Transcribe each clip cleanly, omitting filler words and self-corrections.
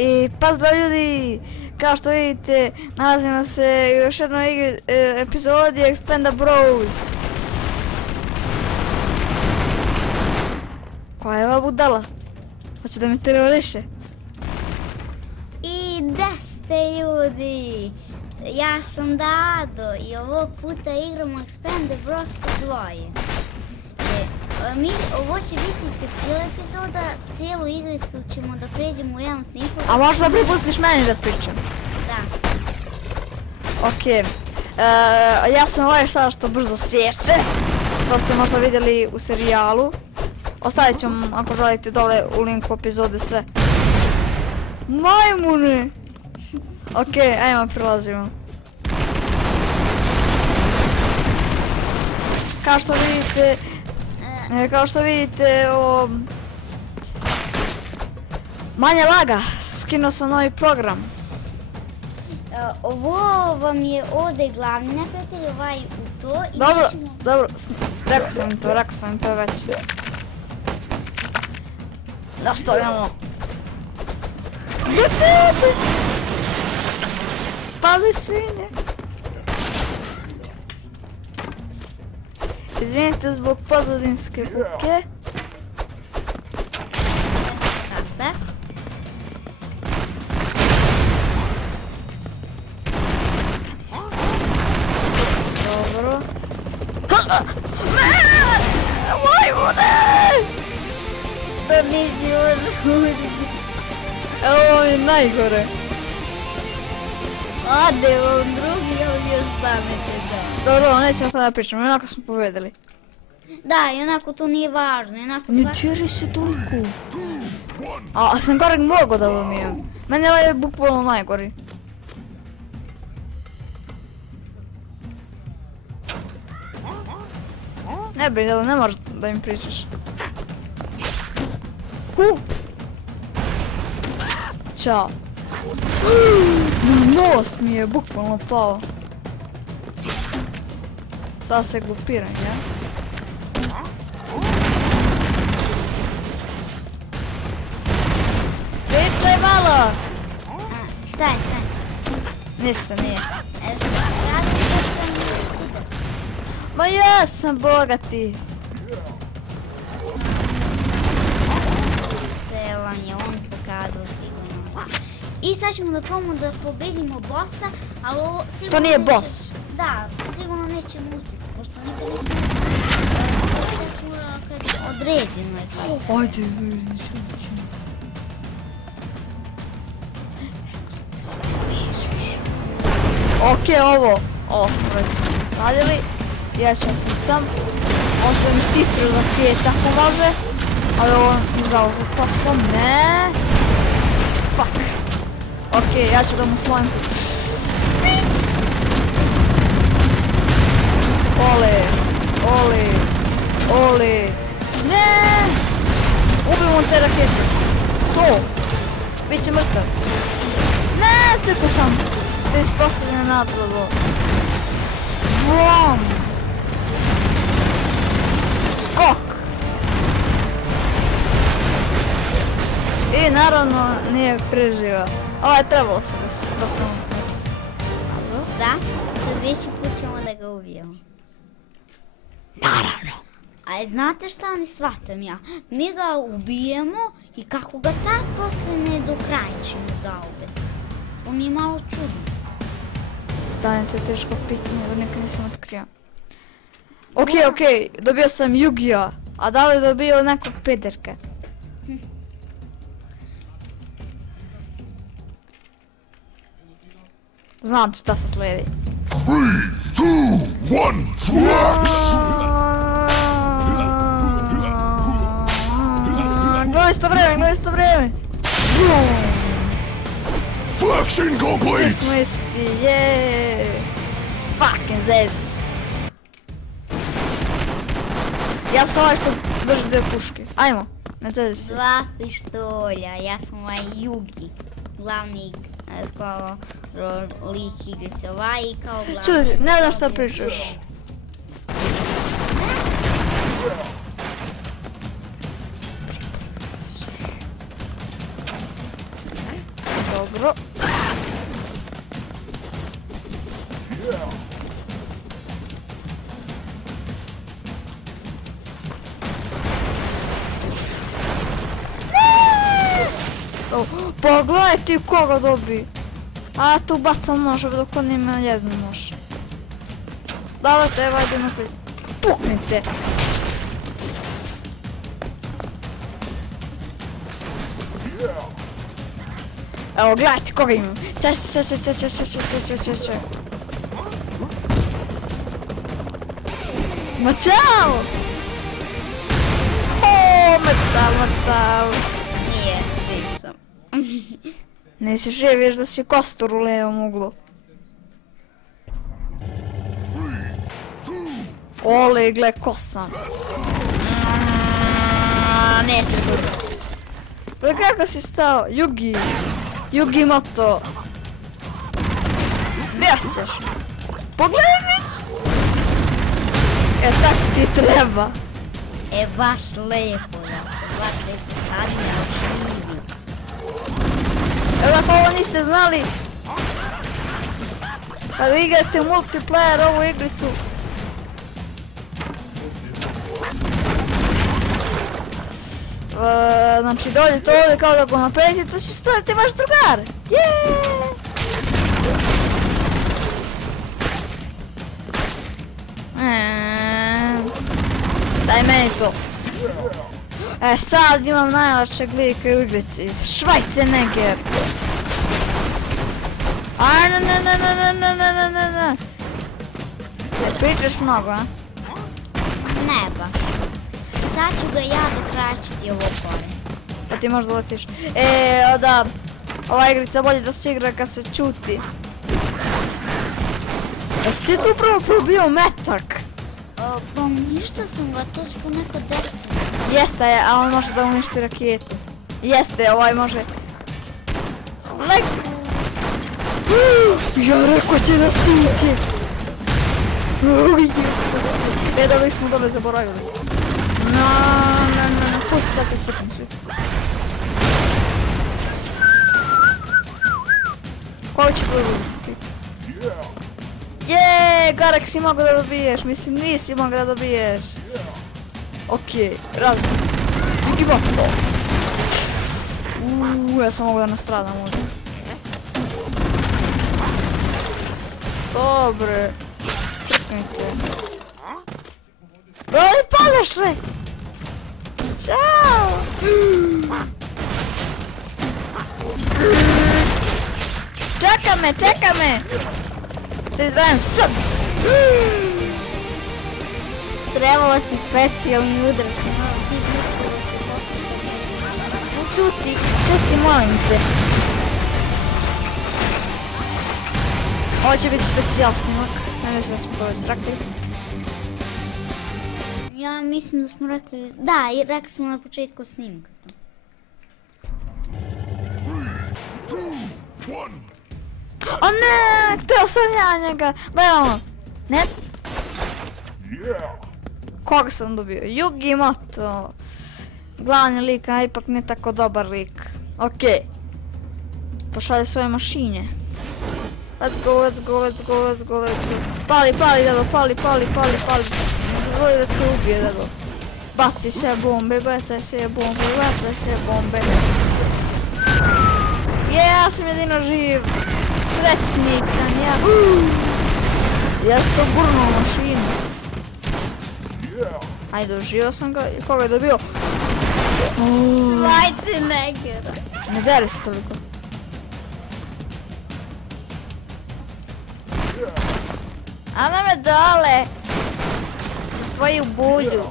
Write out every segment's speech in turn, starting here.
I pozdrav ljudi, kao što vidite, nalazimo se u još jednoj igri, epizodi Expanda Bros. Koja je ova budala? Hoće da me teroriše? I da ste ljudi, ja sam Dado i ovog puta igramo Expanda Bros u dvoje. Ovo će biti specijal epizoda, cijelu igricu ćemo da pređemo u jednom snimku. A možda prepustiš meni da pričam? Da. Okej. Ja sam ovaj sada što brzo sječe. To ste možda vidjeli u serijalu. Ostavit ću vam ako želite dole u linku epizode sve. Majmune! Okej, ajmo prelazimo. Kao što vidite, manje laga, skinuo sam novi program. Ovo vam je ovdje glavni neprijatelj, ovaj u to i Dobro, nećemo... dobro, rekao sam im to već. Nastavljamo. Pazi svinje. Izvinite zbog pozadinske buke. Dobro. Majmune! To nisi uzmudi. Ovo je najgore. Ode on drugi, ovdje ostanete da. Dobro, nećemo to da pričamo, onako smo pobedili. Da, i onako to nije važno, Ne čeri se toliko. A sam goreg mogo da umijem. Meni je ovaj bukvalno najgori. Ne brini, ne moraš da im pričaš. Ćao. Most mi je bukvalno pao. Sad se glupiram, ja? Pričaj malo! Šta je? Ništa nije. Ja sam Ma ja sam bogati. Celan je on pokazao sigurno. I sad ćemo da probamo da pobedimo bossa, ali ovo sigurno... To nije boss. Da, sigurno nećemo uspjeti, pošto nikad nećemo kad određeno je to. Ajde, Okej, ovo smo već radili. Ja ću pucam. Možda mi štitru za pijeta ako može. Ali ovo mi zauzet poslo. Ne. Fuck. Okej, ja ću da mu slojim. Ole. Ne. Ubijemo te rakete. To. Biće mrtav. Ne, crko sam. To je ispostavljeno nadlovo. Bom. Skok. I naravno nije preživa. Ovo je trebalo se da sam... Da, sljedeći put ćemo da ga ubijemo. Naravno. A znate šta ne shvatam ja? Mi ga ubijemo i kako ga tak posle ne dokrajčimo zauvek. To mi je malo čudno. Stanete teško pitanje, da nekad nisam otkrio. Okej, dobio sam Yu-Gi-Oh! A da li dobio nekog pederka? Znam šta se slijedi. 3, 2, 1, flux! Gledaj isto vreme. Flexion complete! Smo isti, jeee. Fucking this. Ja sam ovaj što drži dve puške. Ajmo, ne cedi se. Dva pištolja, ja sam ovaj Yugi, glavni skoro lik igrice, ovaj i kao glavni... Čuj, ne znam šta pričaš. Dobro. Pogledaj ti koga dobi. A ja tu bacam noževe dok on ima jedan nož. Davajte, evo ajde naprijed. Puknite. Evo gledajte koga imam. Če. Ma čao! O, mrtav. Nije, živ sam. Nisi živ, viš da si kostur u levom uglu. Ole, gle, kosam. Neće gledati. Gle, kako si stao? Yugi Moto. Gdje ćeš? Pogledaj već. Tako ti treba. Baš lepo, ja se baš lepo stavljam živim. Evo ako ovo niste znali, kada igrate multiplayer ovu igricu, znači dođete ovdje kao da ga napravite, to će stojati vaš drugar. Jeee! Daj meni to. Sad imam najlačeg lika u igrici, Schwarzenegger. Ne. Ne pričaš mnogo, a? Ne baš. Sad ću ga ja dotračiti ovo pole. Da ti možda letiš. Da, ova igrica bolje da se igra kad se čuti. Jesi ti tu upravo probio metak? Pa ništa sam ga, to su ponekad desno. Jeste, a on može da uništi raketu. Jeste, ovaj može. Lek! Ja rekao će da siće. Da li smo dole zaboravili. Pusti, sad će putim svi. Koju će gledati? Jeee, Garek si mogao da dobiješ, mislim nisi mogao da dobiješ. Okej, razum. Yugi Moto. Ja sam mogao da nastradam ovdje. Dobre. Čekajte. Doj, paleše! Ćao! Čeka me! Ti dvajem sad! Trebalo si specijalni udarac. Čuti, molim te. Ovo će biti specijal snimak. Ne mislim da smo to već rekli. Ja mislim da smo rekli, da, i rekli smo na početku snimka to. 3, 2, 1. O ne, htio sam ja njega. Gledamo. Ne? Koga sam dobio? Yugi Moto. Glavni lik, a ipak ne tako dobar lik. Okej. Pošalje svoje mašine. Let's go. Pali, dedo, pali. Dozvoli da te ubije, dedo. Baci sve bombe, bacaj sve bombe. Ja sam jedino živ. Srećnik sam ja. Ja sam to gurnuo u mašinu. Ajde, doživio sam ga. I koga je dobio? Schwarzenegger. Ne deri se toliko. A na me dole. Tvoju bulju.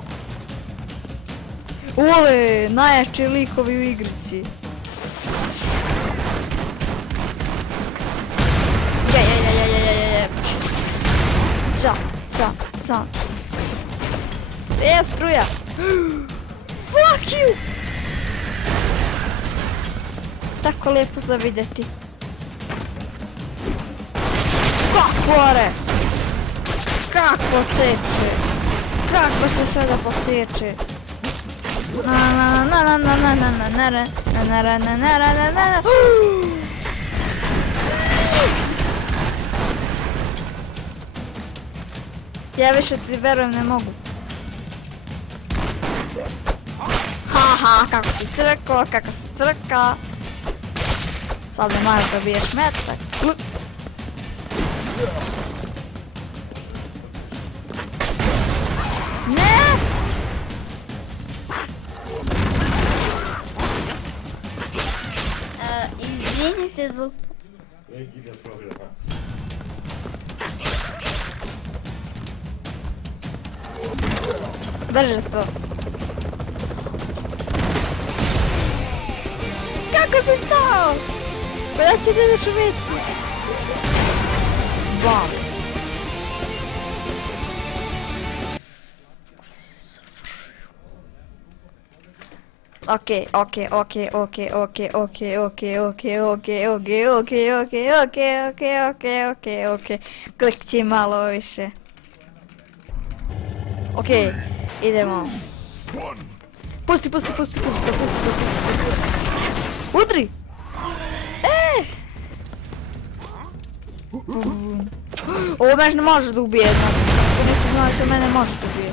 Ule, najjači likovi u igrici. Je. Ca. Struja. Fuck you! Tako lijepo za vidjeti. Kakvore! Kako ceče! Kako će sve da posjeće! Ja više ti verujem ne mogu. Haha, kako si crko, kako si crka. Sad ne moraš da biješ metak. Ne! Izvinite zbog... Drži to. Kako si stao? Pa da će da ideš u WC. Bam. Ok. Klikći malo više. Ok, idemo. Pusti to. Udri! Ovo meš ne može da ubije jedno. Ako nisi znao da mene može da ubije.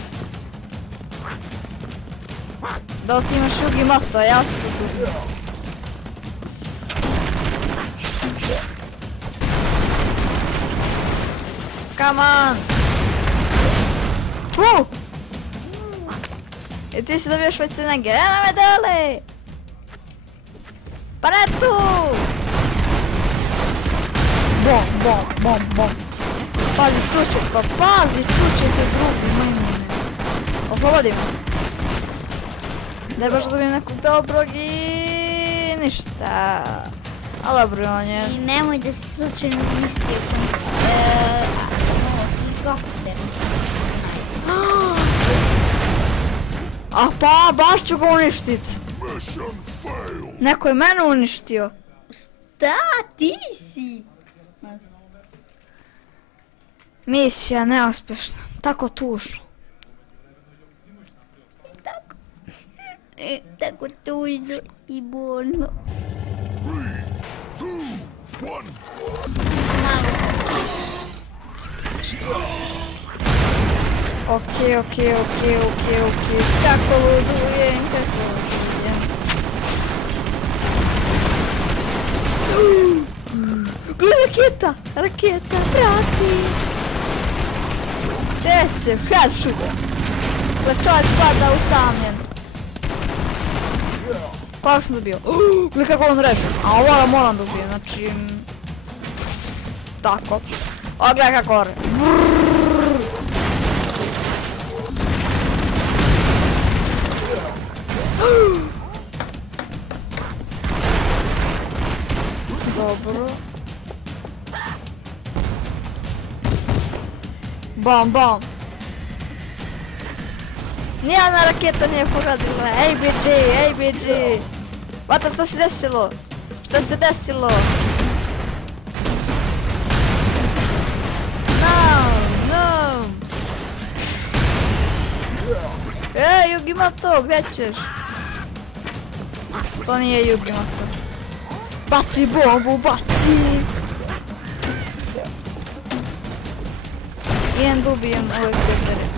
Da li ti imaš Yugi Moto, ja ću to pustiti. Come on! I ti si dobio Schwarzenegger, eno me dole! Pa ne tu! Bom. Pazi, čućete drugi majmune. Oslobodi me. Daj baš dobijem nekog dobrog i... ništa. A dobro on je... I nemoj da se slučajno uništio helikopter. A pa, baš ću ga uništit. Mission failed. Neko je mene uništio. Šta ti si? Misija neuspješna. Tako tužno. Tako tužno i bolno. 3, 2, 1. Ok. Kako ludujem. Gle, raketa, prati. Dece, headshot. Čovjek pada usamljen. Kako sam dobio? Gle kako on reže. A ovo moram da ubijem, znači... Tako. O, gle kako ore. Dobro. Bam. Nijedna raketa nije pogodila. ABG. Vata, šta se desilo? No. Yugi Moto, gdje ćeš? To nije Yugi Moto. Baci bombu, baci! Idem da ubijem ove prijatelje.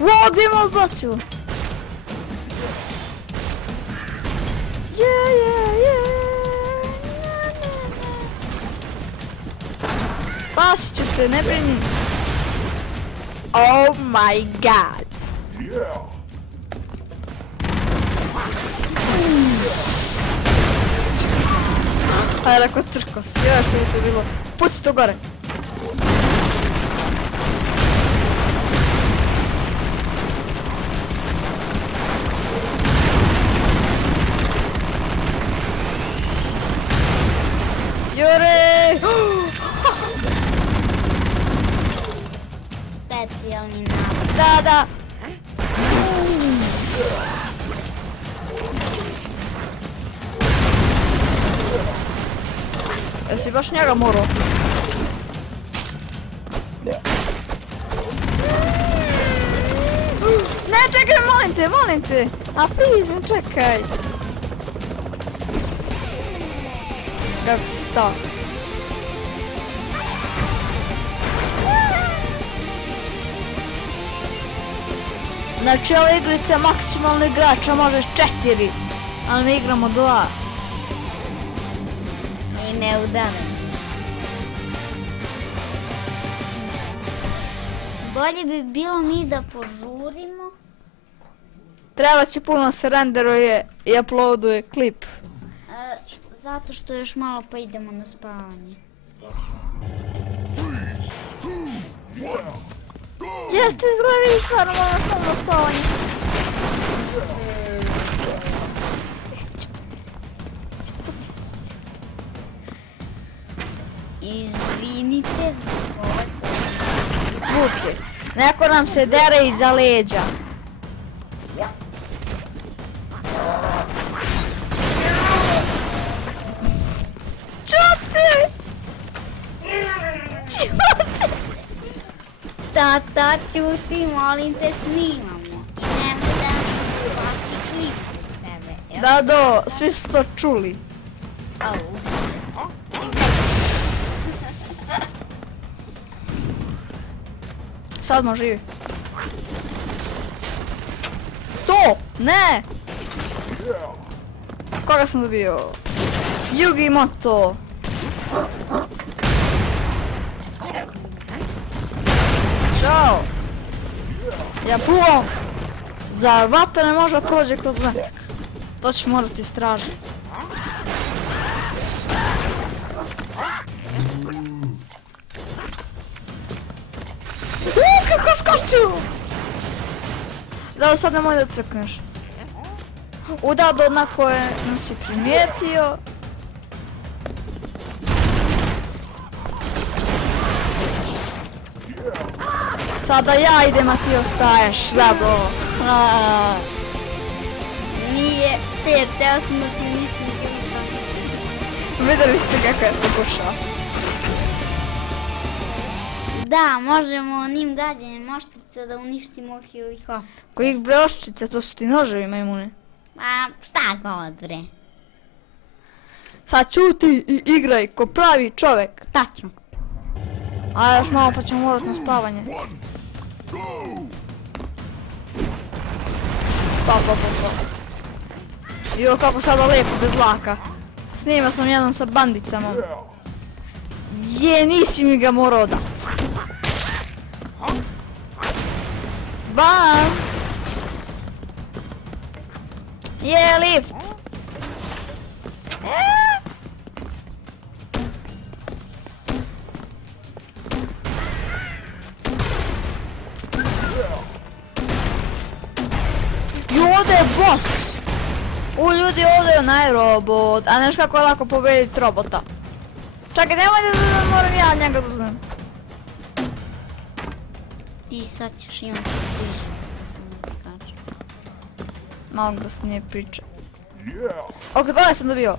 Wow, gdje me odbacilo? Spasit ću te, ne brini. Oh my god! Yeah. Ajde, ako crko si, još što je to bilo. Puci to gore. Jure! Specijalni navod. Da. Jesi baš njega morao? Ne, čekaj, molim te! A please, me čekaj! Kako si stao? Znači ova igrica maksimalno igrača može 4, ali mi igramo 2. I ne udane. Bolje bi bilo mi da požurimo. Treba će puno se renderuje i uploaduje klip. Zato što još malo pa idemo na spavanje. Jeste izgledali stvarno malo na spavanje. Izvinite. Zvuči. Neko nam se dere iza leđa. Čuti! Čuti! Tata, čuti, molim te, snimamo. I nemoj da nam spasi klip od tebe. Dado, svi su to čuli. Au. Sad može živi. To! Ne! Koga sam dobio? Yugi Moto! Ćao! Ja pluvam! Zar vata ne može prođe kroz mene? To ću morati istražiti. Kako skočio! Da, sad nemoj da crkneš. Udado onako je nas je primijetio. Sada ja idem, a ti ostaješ, Dado. Nije fair, teo sam da ti uništim helikopter. Vidjeli ste kako je pokušao. Da, možemo onim gađanjem oštrica da uništimo helikopter. Kojih bre oštrice, to su ti noževi, majmune. A šta god bre? Sad ćuti i igraj ko pravi čovek. Tačno. A još malo pa ćemo morat na spavanje. Pa. Jo, kako sada lepo bez laka. Snimao sam jednom sa bandicama. Je, nisi mi ga morao dati. Bam! Je, lift! Jo, ovdje je boss! U, ljudi, ovdje je onaj robot, a znaš kako je lako pobediti robota. Čekaj, nemoj da moram ja njega da uzmem. Ti sad ćeš imati bliže, da sam da kažem. Malo glasnije priča. Ok, dole sam dobio.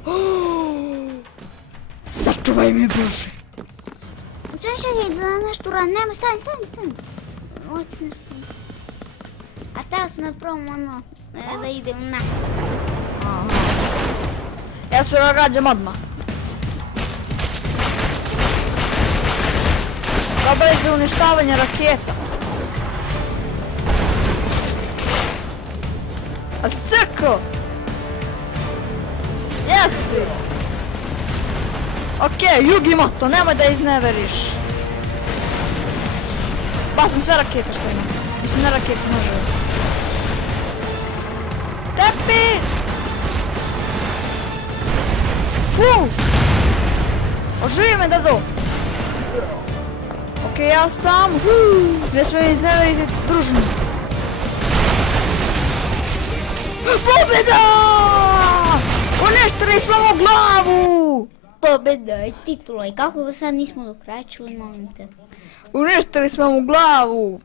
Sačuvaj mi Bože. Čekaj, da nešto uradim, nema, stani. Hoći nešto. A teo sam da probam ono, da idem na. Ja ću ga gađam odmah. Dobro je za uništavanje raketa. A crko! Jesi! Okej, Yugi Moto, nemoj da izneveriš. Bacam sve rakete što imam. Mislim, ne rakete, može. Tepi! Oživi me, Dado! Okej, ja sam. Ne smijem izneveriti družinu. Pobjeda! Uništili smo mu glavu! Pobjeda i titula i kako ga sad nismo do kraja čuli, molim te. Uništili smo mu glavu!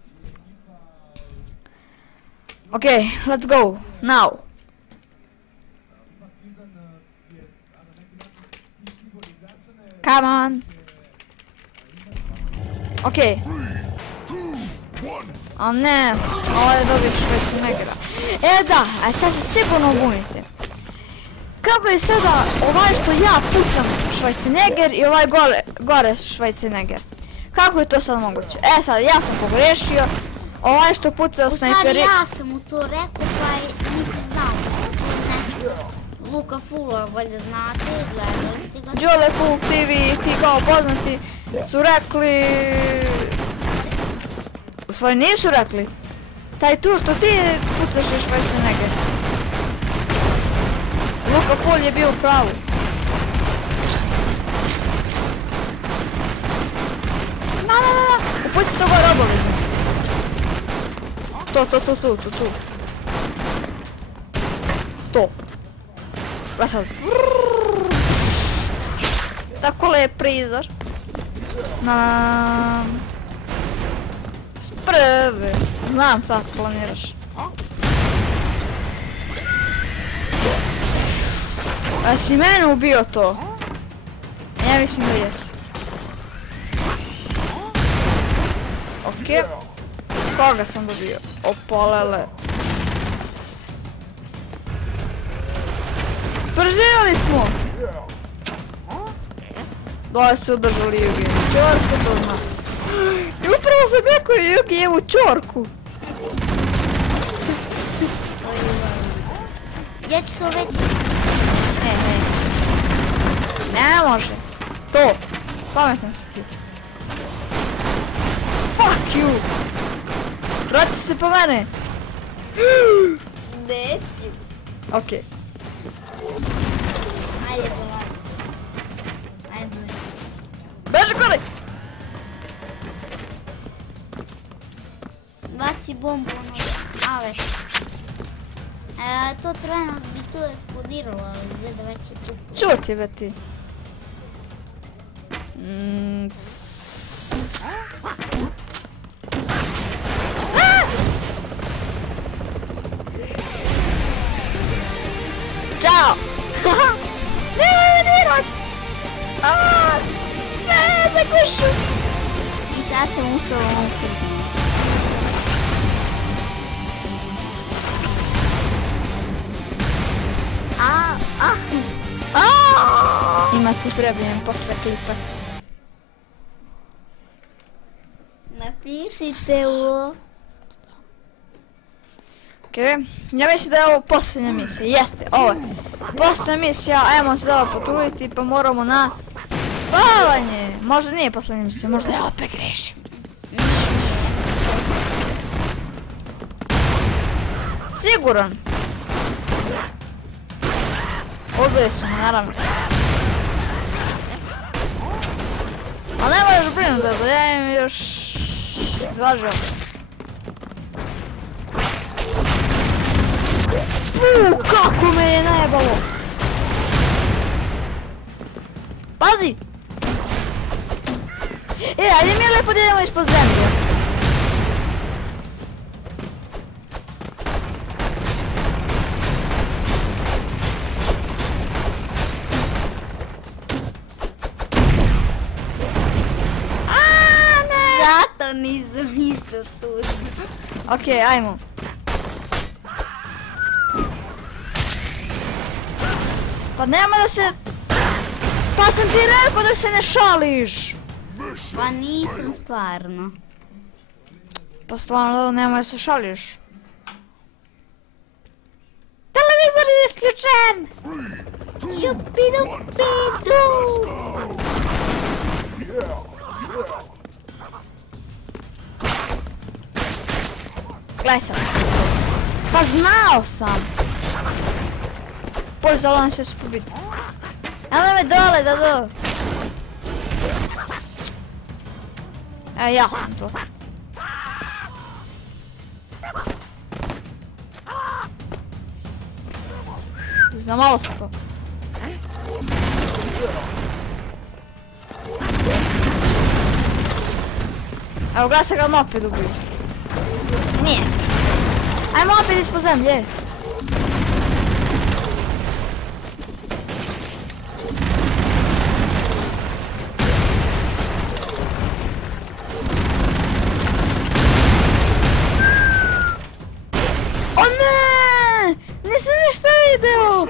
Okej, let's go, now! Come on! Okej. A ne, ovo je dobio Schwarzeneggera. E da, a sad se sigurno bunite. Kako je sada ovaj što ja pucam Schwarzenegger i ovaj gore Schwarzenegger? Kako je to sad moguće? E sad, ja sam pogrešio. Ovaj što puca U stvari snajperi... ja sam mu to rekao pa nisam znao. Nešto Luka Fula, valjda znate, gledali ste ga. Đole Full TV, ti kao poznati, su rekli... U stvari nisu rekli. Taj tu što ti pucaš još Schwarzenegger. Luka Full je bio u pravu. Upucite ovo robovi. To. Pa sad. Tako lep prizor. Sprve. Znam tako planiraš. A si mene ubio to? Ja mislim da jesi. Okej. Koga sam dobio? Opalele. Preživjeli smo! Dole su održali Yugi. Čorku to zna. I upravo sam rekao Yugi-evu čorku. Ja ću se uveti. Ne može. To. Pametan si ti. Fuck you! Vrati se po mene! Neću. Okej. Ajde, polako. Ajde. Beži gore! Baci bombu ono. Ale. To trajno bi tu eksplodiralo, ali izgleda već je tu. Čuti be ti. Ćao! Nemoj me dirat! Ne, za kušu! I sad sam ušao u ovom kuću. Imate prebijem posle klipa. Napišite ovo. Okej, ja mislim da je ovo posljednja misija, jeste, ovo je posljednja misija, ajmo se dobro potruditi pa moramo na spavanje. Možda nije posljednja misija, možda ja opet grešim. Siguran. Odbili su me, naravno. Ali ne možeš brinuti, da ja imam još 2 života. Kako me je najebalo! Pazi! Ajde mi je lepo da idemo ispod zemlje. Zato nisam ništa tu. Okej, ajmo. Pa nema da se... Pa sam ti rekao da se ne šališ! Pa nisam stvarno. Pa stvarno nema da se šališ. Televizor je isključen! Jupidupidu! Gledaj sad. Pa znao sam! Pođi da on će se pobiti. Evo me dole, da. Ja sam to. Zamalo sam to. Evo gledaj se ga opet ubiju. Nije se. Ajmo opet ispod zemlje. O ne! Nisam ništa video!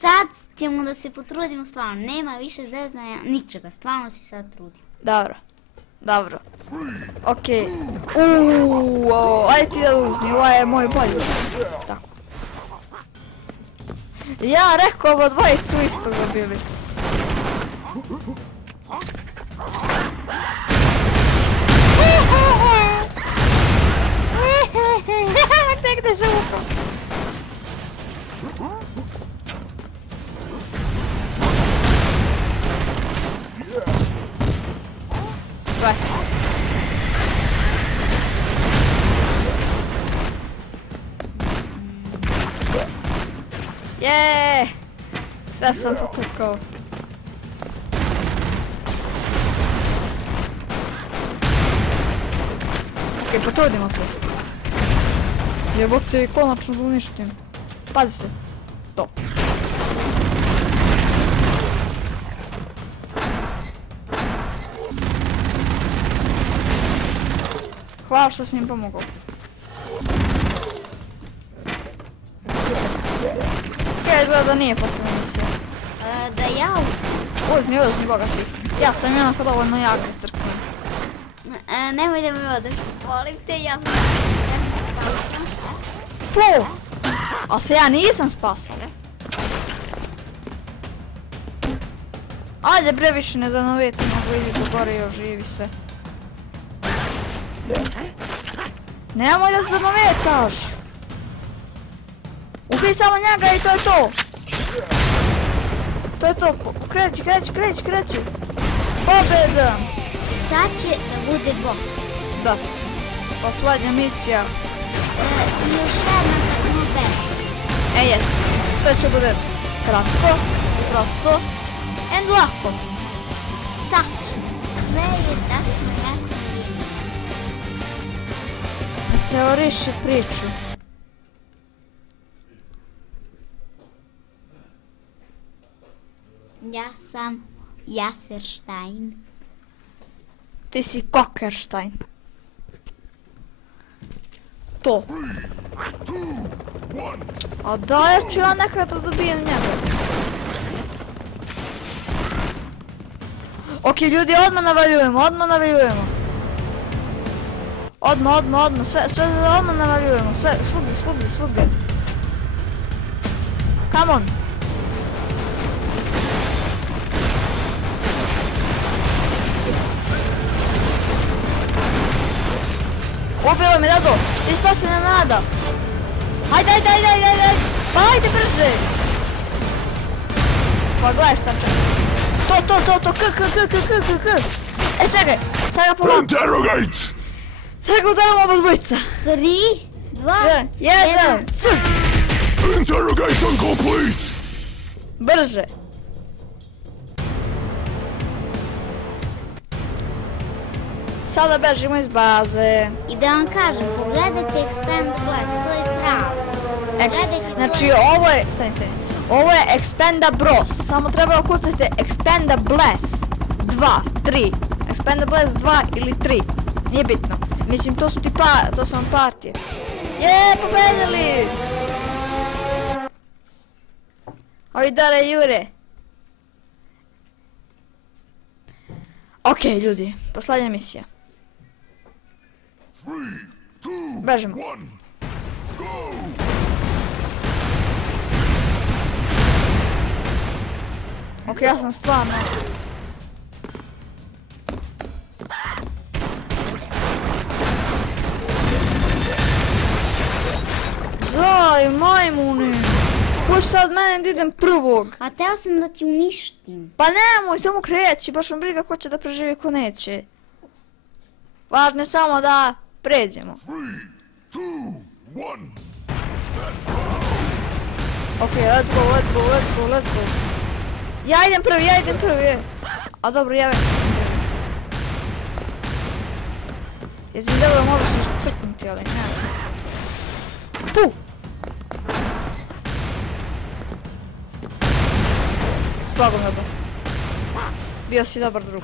Sad ćemo da se potrudimo stvarno. Nema više zezanja, ničega. Stvarno si sad trudim. Dobro. Dobro. Okej. Ajde ti da uzmi, ovo je moj bolji. Tako. Ja rekao, ovo dvojicu isto ga bili. Negde se upao. Vas. Jeee! Sve sam potukao. Okej, potrudimo se. Jebote, konačno da uništim. Pazi se. To. Hvala što si im pomogao. Kaj izgleda da nije posljedna misija. Da ja Uzmi, bogati. Ja sam jednako dovoljno jaka i crkvena. nemoj da me odeš. Volim te, ja sam spasila. Po! A se ja nisam spasala. Ajde bre, više ne zanovijeti, mogu idi do gore još živi sve. Nemoj da se zanovijetaš. Ubij samo njega i to je to. To je to, kreći. Pobjeda! Sad će da bude boss. Da. Poslednja misija. I još jedna kad smo bez. Jest. To će bude kratko, prosto, and lako. Tako. Sve je tako jasno. Teoriši priču. Ja sam Jaserstein. Ti si Kokerstein. To. A da, ja ću ja nekada da dobijem njega. Ok, ljudi, odmah navaljujemo. Odmah, sve odmah navaljujemo. Sve, svugdje. Come on. Ubilo me, Dado! Ti to se ne nada! Hajde! Pa hajde brže! Pa gledaj šta to! K! E čekaj! Sad ga pomogam! Interrogate! Sad ga udaramo oba dvojica! 3, 2, 1, s! Interrogation complete! Brže! Sada bežimo iz baze. I da vam kažem, pogledajte Expendables, to je pravo. Znači ovo je, stani. Ovo je Expendabros, samo treba ukucati Expendables 2, 3. Expendables 2 ili 3, nije bitno. Mislim, to su vam partije. Pobedili! Ovi dare jure. Okej, ljudi, poslednja misija. 3, 2, Bežimo. 1, go! Ok, ja sam stvarno... Daj, majmune! Koš sad mene da idem prvog? A teo sam da ti uništim. Pa nemoj, samo kreći, baš me briga ko će da preživi, ko neće. Važno je samo da pređemo. 3, 2, 1, let's go! Ok, let's go. Ja idem prvi. A dobro, ja već idem prvi. Jesi mi dobro možeš nešto crknuti, ali nema se. Puh! Zbogom dobro. Bio si dobar drug.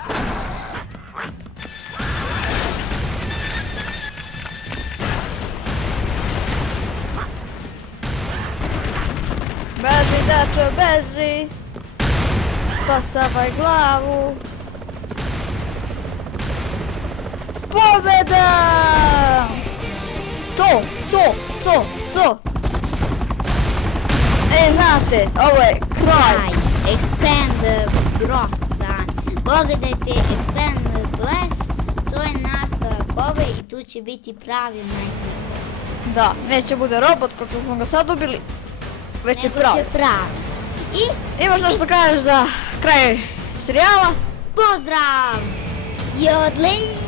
Beži, dačo, beži! Spasavaj glavu! Pobjeda! To. Znate, ovo je kraj. Expand Brosan. Pogledajte Expand Blast, to je nastavak ove i tu će biti pravi metak. Da, neće bude robot kako smo ga sad ubili, već je pravi. I Imaš nešto da kažeš za kraj serijala? pozdrav! Jodlej!